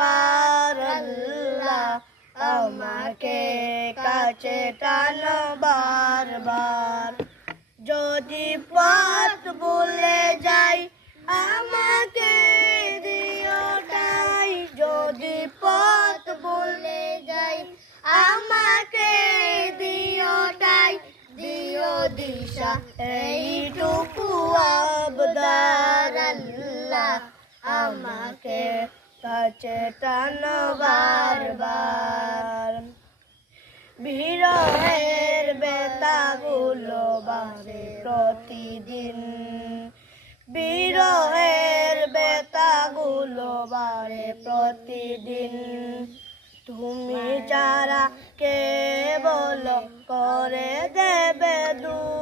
বার আল্লাহ আমাকে কাছে টানো বারবার। যদি পথ ভুলে যাই আমাকে দিও ঠাই, যদি পথ ভুলে যাই আমাকে দিও ঠাই, দিও দিশা এইটুকু আবদার আল্লাহ আমাকে কাছে টানো বারবার। বিরহের বেতাগুলো বাজে প্রতিদিন, বিরহের বেতাগুলো বাজে প্রতিদিন। তুমি যারা কে বলো করে দেবে দূর।